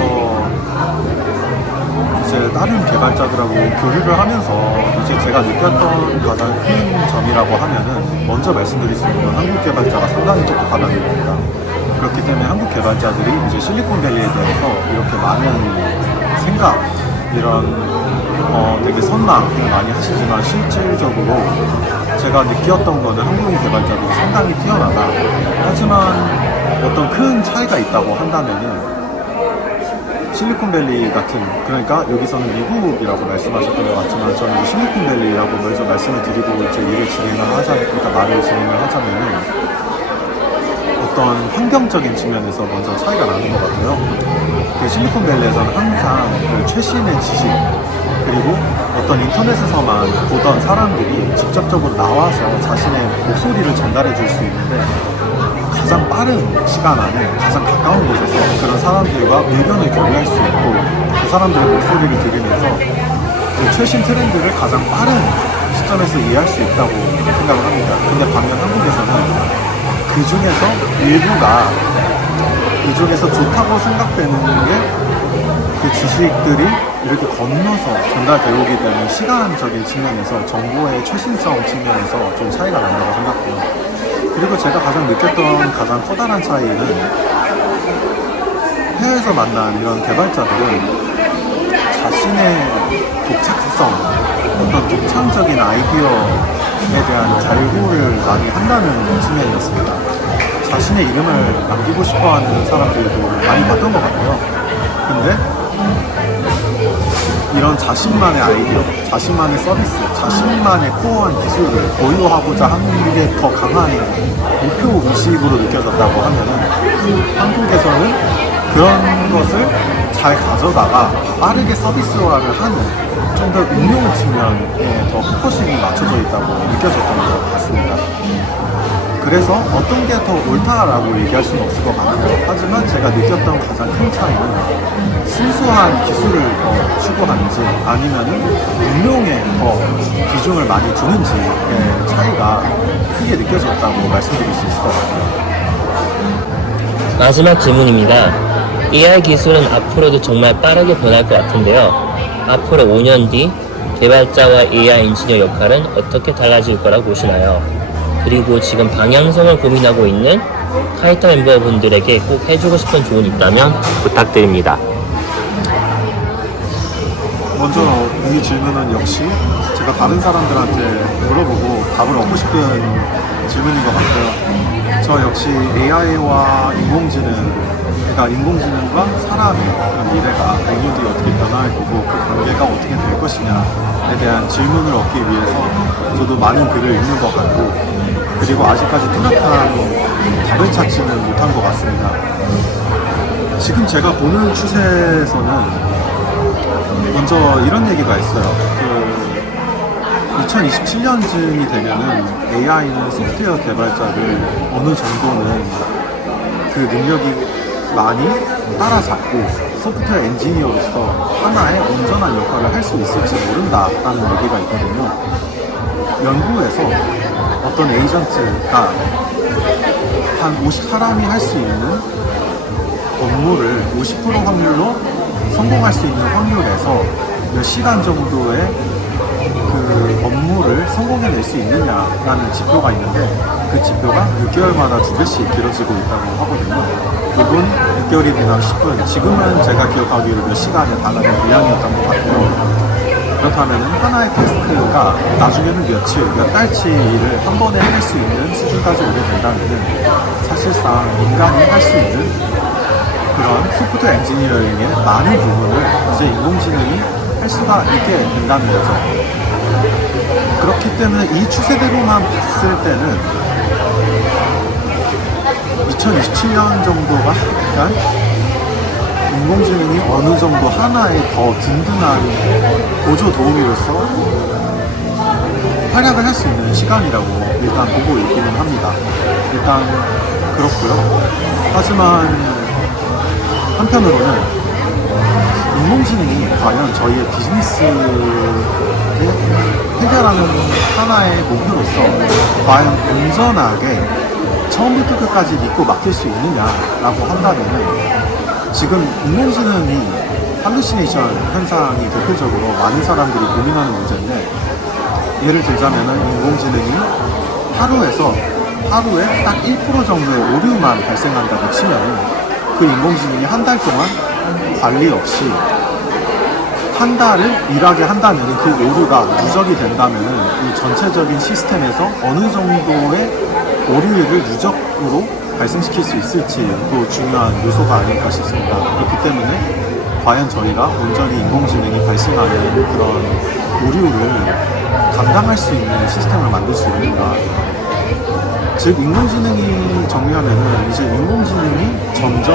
이제 다른 개발자들하고 교류를 하면서 이제 제가 느꼈던 가장 큰 점이라고 하면은, 먼저 말씀드릴 수 있는 건 한국 개발자가 상당히 똑똑하다는 겁니다. 그렇기 때문에 한국 개발자들이 이제 실리콘밸리에 대해서 이렇게 많은 생각, 이런 되게 선망을 많이 하시지만 실질적으로 제가 느꼈던 거는 한국인 개발자들이 상당히 뛰어나다. 하지만 어떤 큰 차이가 있다고 한다면은 실리콘밸리 같은, 그러니까 여기서는 미국이라고 말씀하셨던 것 같지만 저는 이제 실리콘밸리라고 먼저 말씀을 드리고 이제 일을 그러니까 말을 진행을 하자면은 어떤 환경적인 측면에서 먼저 차이가 나는 것 같아요. 실리콘밸리에서는 항상 최신의 지식, 그리고 어떤 인터넷에서만 보던 사람들이 직접적으로 나와서 자신의 목소리를 전달해 줄 수 있는데, 가장 빠른 시간 안에 가장 가까운 곳에서 그런 사람들과 의견을 교류할 수 있고 그 사람들의 목소리를 들으면서 그 최신 트렌드를 가장 빠른 시점에서 이해할 수 있다고 생각을 합니다. 근데 반면 한국에서는 그 중에서 일부가 이쪽에서 좋다고 생각되는 게 그 지식들이 이렇게 건너서 전달되어 오기 때문에 시간적인 측면에서 정보의 최신성 측면에서 좀 차이가 난다고 생각해요. 그리고 제가 가장 느꼈던 가장 커다란 차이는 해외에서 만난 이런 개발자들은 자신의 독창성, 어떤 독창적인 아이디어에 대한 갈구를 많이 한다는 측면이었습니다. 자신의 이름을 남기고 싶어하는 사람들도 많이 봤던 것 같아요. 근데 이런 자신만의 아이디어, 자신만의 서비스, 자신만의 코어한 기술을 보유하고자 하는 게 더 강한 목표 의식으로 느껴졌다고 하면은 한국에서는 그런 것을 잘 가져다가 빠르게 서비스화를 하는 좀 더 응용 측면에 더 포커싱이 맞춰져 있다고 느껴졌던 것 같습니다. 그래서 어떤 게 더 옳다라고 얘기할 수는 없을 것 같아요. 하지만 제가 느꼈던 가장 큰 차이는 순수한 기술을 더 추구하는지 아니면은 응용에 더 비중을 많이 두는지의 차이가 크게 느껴졌다고 말씀드릴 수 있을 것 같아요. 마지막 질문입니다. AI 기술은 앞으로도 정말 빠르게 변할 것 같은데요. 앞으로 5년 뒤 개발자와 AI 엔지니어 역할은 어떻게 달라질 거라고 보시나요? 그리고 지금 방향성을 고민하고 있는 카이터 멤버분들에게 꼭 해주고 싶은 조언이 있다면 부탁드립니다. 먼저 이 질문은 역시 제가 다른 사람들한테 물어보고 답을 얻고 싶은 질문인 것 같아요. 저 역시 AI와 그러니까 인공지능과 사람의 그런 미래가 5년 뒤에 어떻게 변화할 거고 그 관계가 어떻게 될 것이냐에 대한 질문을 얻기 위해서 저도 많은 글을 읽는 것 같고, 그리고 아직까지 뚜렷한 답을 찾지는 못한 것 같습니다. 지금 제가 보는 추세에서는 먼저 이런 얘기가 있어요. 2027년쯤이 되면은 AI는 소프트웨어 개발자를 어느 정도는 그 능력이 많이 따라잡고 소프트웨어 엔지니어로서 하나의 온전한 역할을 할 수 있을지 모른다라는 얘기가 있거든요. 연구에서 어떤 에이전트가 한 50사람이 할 수 있는 업무를 50% 확률로 성공할 수 있는 확률에서 몇 시간 정도의 그 업무를 성공해낼 수 있느냐라는 지표가 있는데, 그 지표가 6개월마다 2배씩 길어지고 있다고 하거든요. 5분, 6개월이나 10분, 지금은 제가 기억하기로 몇 시간에 달하는 분량이었던 것 같고요. 그렇다면 하나의 태스크가 나중에는 며칠, 몇 달치 일을 한 번에 해낼 수 있는 수준까지 오게 된다면 사실상 인간이 할 수 있는 그런 소프트웨어 엔지니어링의 많은 부분을 이제 인공지능이 할 수가 있게 된다는 거죠. 그렇기 때문에 이 추세대로만 봤을 때는 2027년 정도가 약간 인공지능이 어느 정도 하나의 더 든든한 보조 도우미로서 활약을 할 수 있는 시간이라고 일단 보고 있기는 합니다. 일단 그렇고요. 하지만 한편으로는 인공지능이 과연 저희의 비즈니스를 해결하는 하나의 목표로서 과연 온전하게 처음부터 끝까지 믿고 맡길 수 있느냐라고 한다면은, 지금 인공지능이 할루시네이션 현상이 대표적으로 많은 사람들이 고민하는 문제인데, 예를 들자면은 인공지능이 하루에 딱 1% 정도의 오류만 발생한다고 치면은 그 인공지능이 한 달 동안 관리 없이 한 달을 일하게 한다면 그 오류가 누적이 된다면 이 전체적인 시스템에서 어느 정도의 오류를 누적으로 발생시킬 수 있을지도 중요한 요소가 아닐까 싶습니다. 그렇기 때문에 과연 저희가 온전히 인공지능이 발생하는 그런 오류를 감당할 수 있는 시스템을 만들 수 있는가. 즉 인공지능이 정리하면은 이제 인공지능이 점점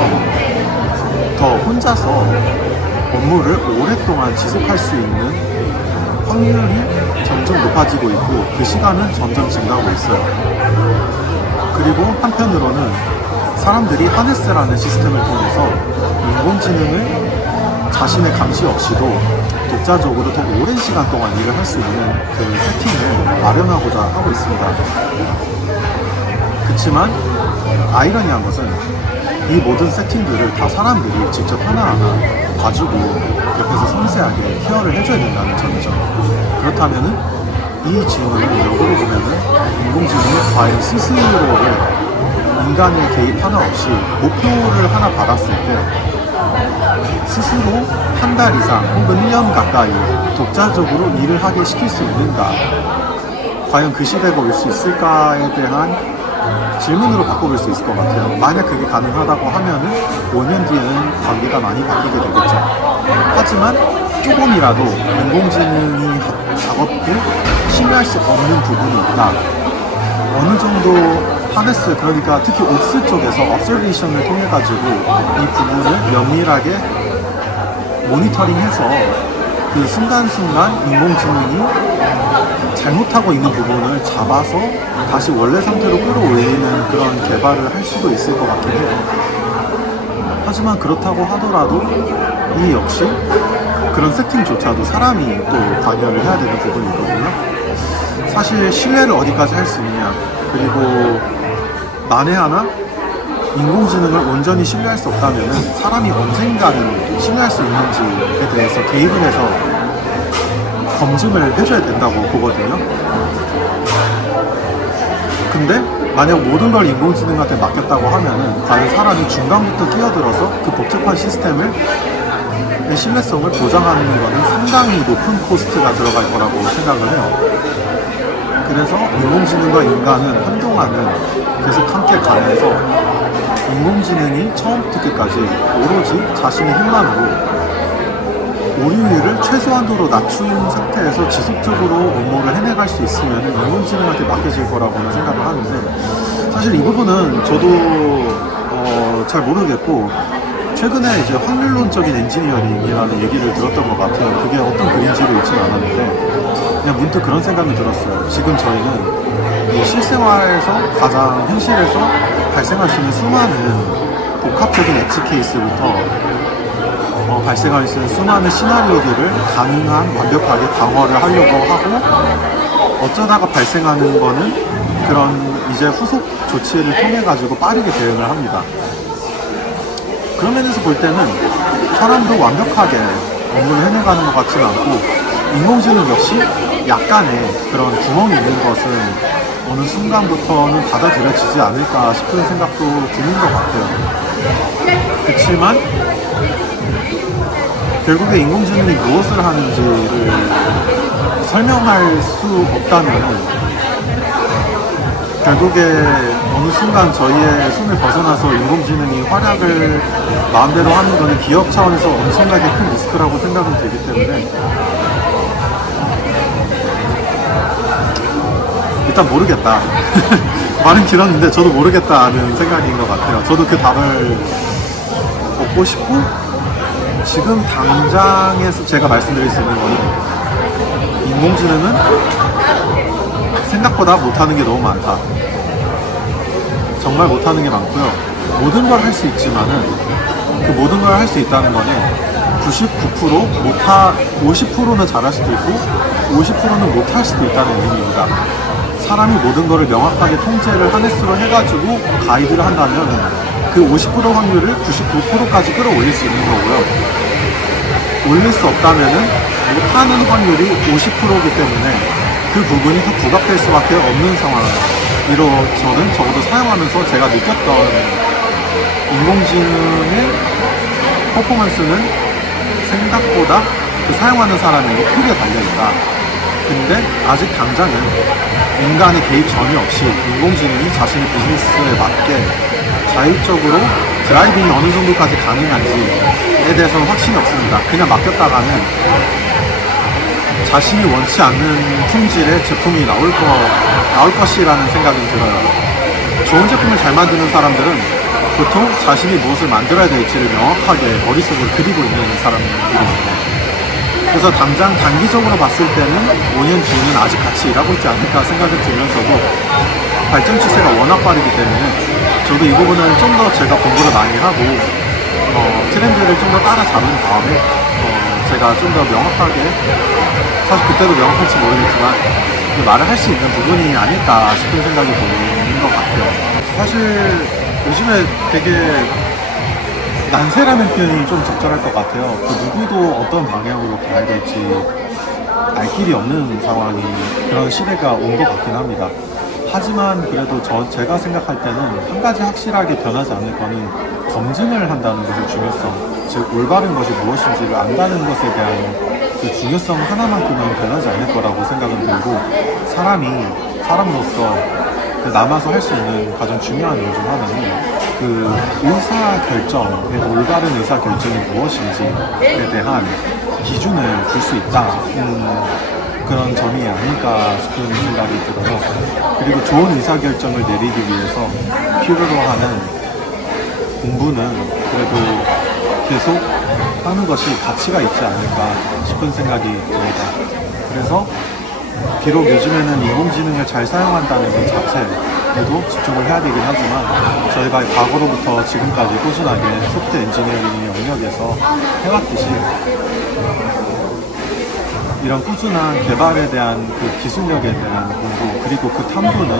더 혼자서 업무를 오랫동안 지속할 수 있는 확률이 점점 높아지고 있고 그 시간은 점점 증가하고 있어요. 그리고 한편으로는 사람들이 하네스라는 시스템을 통해서 인공지능을 자신의 감시 없이도 독자적으로 더 오랜 시간 동안 일을 할 수 있는 그 세팅을 마련하고자 하고 있습니다. 그렇지만 아이러니한 것은 이 모든 세팅들을 다 사람들이 직접 하나하나 봐주고 옆에서 섬세하게 케어를 해줘야 된다는 점이죠. 그렇다면은 이 질문을 역으로 보면은 인공지능이 과연 스스로를 인간의 개입 하나 없이 목표를 하나 받았을 때 스스로 한 달 이상 혹은 1년 가까이 독자적으로 일을 하게 시킬 수 있는가, 과연 그 시대가 올 수 있을까에 대한 질문으로 바꿔볼 수 있을 것 같아요. 만약 그게 가능하다고 하면은 5년 뒤에는 관계가 많이 바뀌게 되겠죠. 하지만 조금이라도 인공지능이 작업도 신뢰할 수 없는 부분이 있다. 어느 정도 하네스, 그러니까 특히 옵스 쪽에서 observation을 통해 가지고 이 부분을 면밀하게 모니터링해서 그 순간순간 인공지능이 잘못하고 있는 부분을 잡아서 다시 원래 상태로 끌어올리는 그런 개발을 할 수도 있을 것 같긴 해요. 하지만 그렇다고 하더라도 이 역시 그런 세팅조차도 사람이 또 관여를 해야 되는 부분이 있거든요. 사실 신뢰를 어디까지 할 수 있느냐, 그리고 만에 하나 인공지능을 온전히 신뢰할 수 없다면 사람이 언젠가는 신뢰할 수 있는지에 대해서 개입을 해서 검증을 해줘야 된다고 보거든요. 근데 만약 모든 걸 인공지능한테 맡겼다고 하면은 과연 사람이 중간부터 끼어들어서 그 복잡한 시스템을 신뢰성을 보장하는 것은 상당히 높은 코스트가 들어갈 거라고 생각을 해요. 그래서 인공지능과 인간은 한동안은 계속 함께 가면서 인공지능이 처음부터 끝까지 오로지 자신의 힘만으로 오류율을 최소한도로 낮춘 상태에서 지속적으로 업무를 해내갈 수 있으면 인공지능한테 맡겨질 거라고는 생각을 하는데, 사실 이 부분은 저도 잘 모르겠고, 최근에 이제 확률론적인 엔지니어링이라는 얘기를 들었던 것 같아요. 그게 어떤 그림지로 있지는 않았는데 그냥 문득 그런 생각이 들었어요. 지금 저희는 이 실생활에서 가장 현실에서 발생할 수 있는 수많은 복합적인 엣지 케이스부터 발생할 수 있는 수많은 시나리오들을 가능한 완벽하게 방어를 하려고 하고, 어쩌다가 발생하는 거는 그런 이제 후속 조치를 통해 가지고 빠르게 대응을 합니다. 그런 면에서 볼 때는 사람도 완벽하게 업무를 해내가는 것 같지는 않고, 인공지능 역시 약간의 그런 구멍이 있는 것은 어느 순간부터는 받아들여지지 않을까 싶은 생각도 드는 것 같아요. 그렇지만 결국에 인공지능이 무엇을 하는지를 설명할 수 없다면 결국에 어느 순간 저희의 손을 벗어나서 인공지능이 활약을 마음대로 하는 것은 기업 차원에서 엄청나게 큰 리스크라고 생각은 들기 때문에 일단 모르겠다. 말은 길었는데 저도 모르겠다는 생각인 것 같아요. 저도 그 답을 얻고 싶고, 지금 당장에서 제가 말씀드릴 수 있는 거는 인공지능은 생각보다 못하는 게 너무 많다. 정말 못하는 게 많고요. 모든 걸 할 수 있지만은 그 모든 걸 할 수 있다는 거는 99% 50%는 잘할 수도 있고 50%는 못할 수도 있다는 의미입니다. 사람이 모든 거를 명확하게 통제를 하네스로 해가지고 가이드를 한다면 그 50% 확률을 99%까지 끌어올릴 수 있는 거고요. 올릴 수 없다면은 못하는 확률이 50%이기 때문에 그 부분이 더 부각될 수밖에 없는 상황이로 저는 적어도 사용하면서 제가 느꼈던 인공지능의 퍼포먼스는 생각보다 그 사용하는 사람에게 크게 달려있다. 근데 아직 당장은 인간의 개입 전혀 없이 인공지능이 자신의 비즈니스에 맞게 자율적으로 드라이빙이 어느 정도까지 가능한지에 대해서는 확신이 없습니다. 그냥 맡겼다가는 자신이 원치 않는 품질의 제품이 나올 것이라는 생각이 들어요. 좋은 제품을 잘 만드는 사람들은 보통 자신이 무엇을 만들어야 될지를 명확하게 머릿속에 그리고 있는 사람들입니다. 그래서 당장 단기적으로 봤을 때는 5년 뒤에는 아직 같이 일하고 있지 않을까 생각이 들면서도 발전 추세가 워낙 빠르기 때문에 저도 이 부분은 좀 더 제가 공부를 많이 하고 트렌드를 좀 더 따라잡은 다음에 제가 좀 더 명확하게, 사실 그때도 명확할지 모르겠지만 말을 할 수 있는 부분이 아닐까 싶은 생각이 드는 것 같아요. 사실 요즘에 되게 난세라는 표현이 좀 적절할 것 같아요. 그 누구도 어떤 방향으로 가야 될지 알 길이 없는 상황이 그런 시대가 온 것 같긴 합니다. 하지만 그래도 제가 생각할 때는 한 가지 확실하게 변하지 않을 거는 검증을 한다는 것의 중요성, 즉 올바른 것이 무엇인지를 안다는 것에 대한 그 중요성 하나만큼은 변하지 않을 거라고 생각은 들고, 사람으로서 남아서 할 수 있는 가장 중요한 일 중 하나는 그 의사결정의 올바른 의사결정이 무엇인지에 대한 기준을 줄 수 있다. 그런 점이 아닐까 싶은 생각이 들어요. 그리고 좋은 의사결정을 내리기 위해서 필요로 하는 공부는 그래도 계속 하는 것이 가치가 있지 않을까 싶은 생각이 듭니다. 그래서 비록 요즘에는 인공지능을 잘 사용한다는 것 자체에도 집중을 해야 되긴 하지만, 저희가 과거로부터 지금까지 꾸준하게 소프트웨어 엔지니어링 영역에서 해왔듯이 이런 꾸준한 개발에 대한 그 기술력에 대한 공부, 그리고 그 탐구는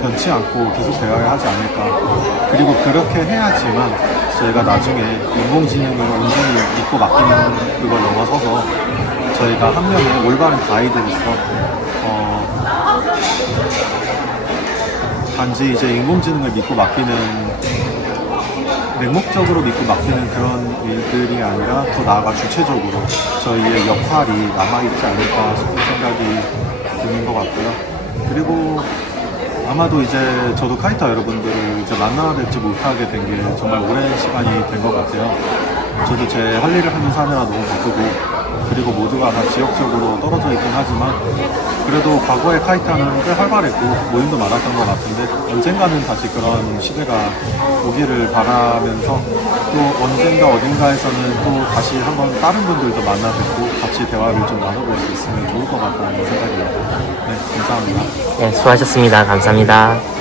변치 않고 계속 되어야 하지 않을까. 그리고 그렇게 해야지만 저희가 나중에 인공지능을 온전히 믿고 맡기는 그걸 넘어서서 저희가 한 명의 올바른 가이드로서 단지 이제 인공지능을 믿고 맡기는, 맹목적으로 믿고 맡기는 그런 일들이 아니라 더 나아가 주체적으로 저희의 역할이 남아있지 않을까 싶은 생각이 드는 것 같고요. 그리고 아마도 이제 저도 카이터 여러분들을 이제 만나뵙지 못하게 된 게 정말 오랜 시간이 된 것 같아요. 저도 제 할 일을 하면서 하느라 너무 바쁘고, 그리고 모두가 다 지역적으로 떨어져 있긴 하지만 그래도 과거의 카이타는 꽤 활발했고 모임도 많았던 것 같은데, 언젠가는 다시 그런 시대가 오기를 바라면서, 또 언젠가 어딘가에서는 또 다시 한번 다른 분들도 만나 뵙고 같이 대화를 좀 나눠볼 수 있으면 좋을 것 같다는 생각입니다. 네, 감사합니다. 네, 수고하셨습니다. 감사합니다.